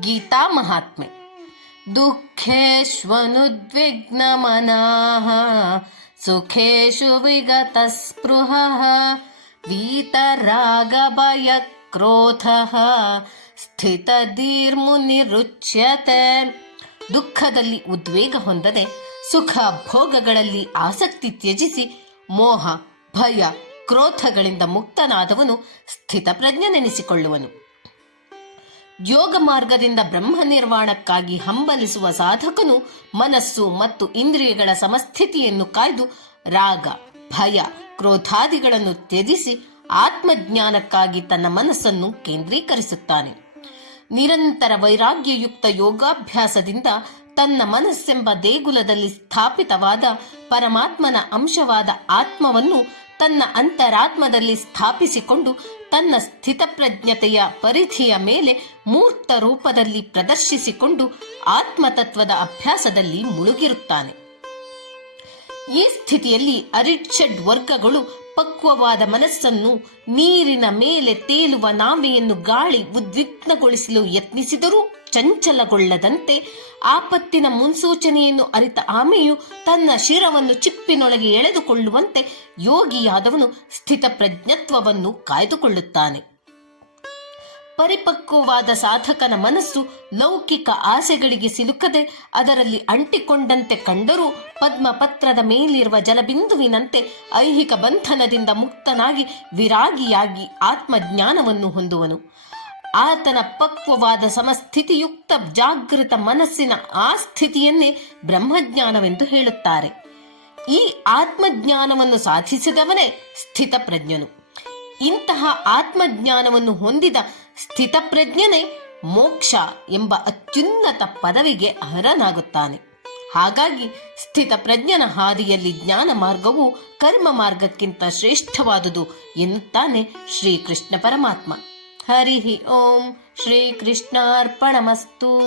ಗೀತಾ ಮಹಾತ್ಮೆ. ದುಃಖೇಷ್ವನುದ್ವಿಗ್ನಮನಾಃ ಸುಖೇಷು ವಿಗತಸ್ಪೃಹಃ ವೀತರಾಗಭಯಕ್ರೋಧಃ ಸ್ಥಿತಧೀರ್ಮುನಿರುಚ್ಯತೆ. ದುಃಖದಲ್ಲಿ ಉದ್ವೇಗ ಹೊಂದದೆ ಸುಖ ಭೋಗಗಳಲ್ಲಿ ಆಸಕ್ತಿ ತ್ಯಜಿಸಿ ಮೋಹ ಭಯ ಕ್ರೋಧಗಳಿಂದ ಮುಕ್ತನಾದವನು ಸ್ಥಿತಪ್ರಜ್ಞನೆನಿಸಿಕೊಳ್ಳುವನು. ಯೋಗ ಮಾರ್ಗದಿಂದ ಬ್ರಹ್ಮ ನಿರ್ವಾಣಕ್ಕಾಗಿ ಹಂಬಲಿಸುವ ಸಾಧಕನು ಮನಸ್ಸು ಮತ್ತು ಇಂದ್ರಿಯಗಳ ಸಮಸ್ಥಿತಿಯನ್ನು ಕಾಯ್ದು ರಾಗ ಭಯ ಕ್ರೋಧಾದಿಗಳನ್ನು ತ್ಯಜಿಸಿ ಆತ್ಮಜ್ಞಾನಕ್ಕಾಗಿ ತನ್ನ ಮನಸ್ಸನ್ನು ಕೇಂದ್ರೀಕರಿಸುತ್ತಾನೆ. ನಿರಂತರ ವೈರಾಗ್ಯಯುಕ್ತ ಯೋಗಾಭ್ಯಾಸದಿಂದ ತನ್ನ ಮನಸ್ಸೆಂಬ ದೇಗುಲದಲ್ಲಿ ಸ್ಥಾಪಿತವಾದ ಪರಮಾತ್ಮನ ಅಂಶವಾದ ಆತ್ಮವನ್ನು ತನ್ನ ಅಂತರಾತ್ಮದಲ್ಲಿ ಸ್ಥಾಪಿಸಿಕೊಂಡು ತನ್ನ ಸ್ಥಿತಪ್ರಜ್ಞತೆಯ ಪರಿಧಿಯ ಮೇಲೆ ಮೂರ್ತ ರೂಪದಲ್ಲಿ ಪ್ರದರ್ಶಿಸಿಕೊಂಡು ಆತ್ಮತತ್ವದ ಅಭ್ಯಾಸದಲ್ಲಿ ಮುಳುಗಿರುತ್ತಾನೆ. ಈ ಸ್ಥಿತಿಯಲ್ಲಿ ಅರಿಷಡ್ ವರ್ಗಗಳು ಪಕ್ವವಾದ ಮನಸ್ಸನ್ನು ನೀರಿನ ಮೇಲೆ ತೇಲುವ ನಾವೆಯನ್ನು ಗಾಳಿ ಉದ್ವಿಗ್ನಗೊಳಿಸಲು ಯತ್ನಿಸಿದರೂ ಚಂಚಲಗೊಳ್ಳದಂತೆ ಆಪತ್ತಿನ ಮುನ್ಸೂಚನೆಯನ್ನು ಅರಿತ ಆಮೆಯು ತನ್ನ ಶಿರವನ್ನು ಚಿಪ್ಪಿನೊಳಗೆ ಎಳೆದುಕೊಳ್ಳುವಂತೆ ಯೋಗಿಯಾದವನು ಸ್ಥಿತಪ್ರಜ್ಞತ್ವವನ್ನು ಕಾಯ್ದುಕೊಳ್ಳುತ್ತಾನೆ. ಪರಿಪಕ್ವವಾದ ಸಾಧಕನ ಮನಸ್ಸು ಲೌಕಿಕ ಆಸೆಗಳಿಗೆ ಸಿಲುಕದೆ ಅದರಲ್ಲಿ ಅಂಟಿಕೊಂಡಂತೆ ಕಂಡರೂ ಪದ್ಮಪತ್ರದ ಮೇಲಿರುವ ಜಲಬಿಂದುವಿನಂತೆ ಐಹಿಕ ಬಂಧನದಿಂದ ಮುಕ್ತನಾಗಿ ವಿರಾಗಿಯಾಗಿ ಆತ್ಮಜ್ಞಾನವನ್ನು ಹೊಂದುವನು. ಆತನ ಪಕ್ವವಾದ ಸಮಸ್ಥಿತಿಯುಕ್ತ ಜಾಗೃತ ಮನಸ್ಸಿನ ಆ ಸ್ಥಿತಿಯನ್ನೇ ಬ್ರಹ್ಮಜ್ಞಾನವೆಂದು ಹೇಳುತ್ತಾರೆ. ಈ ಆತ್ಮಜ್ಞಾನವನ್ನು ಸಾಧಿಸಿದವನೇ ಸ್ಥಿತಪ್ರಜ್ಞನು. ಇಂತಹ ಆತ್ಮಜ್ಞಾನವನ್ನು ಹೊಂದಿದ ಸ್ಥಿತಪ್ರಜ್ಞನೇ ಮೋಕ್ಷ ಎಂಬ ಅತ್ಯುನ್ನತ ಪದವಿಗೆ ಅರ್ಹನಾಗುತ್ತಾನೆ. ಹಾಗಾಗಿ ಸ್ಥಿತಪ್ರಜ್ಞನ ಹಾದಿಯಲ್ಲಿ ಜ್ಞಾನ ಮಾರ್ಗವು ಕರ್ಮ ಮಾರ್ಗಕ್ಕಿಂತ ಶ್ರೇಷ್ಠವಾದುದು ಎನ್ನುತ್ತಾನೆ ಶ್ರೀಕೃಷ್ಣ ಪರಮಾತ್ಮ. ಹರಿ ಓಂ. ಶ್ರೀಕೃಷ್ಣಾರ್ಪಣಮಸ್ತು.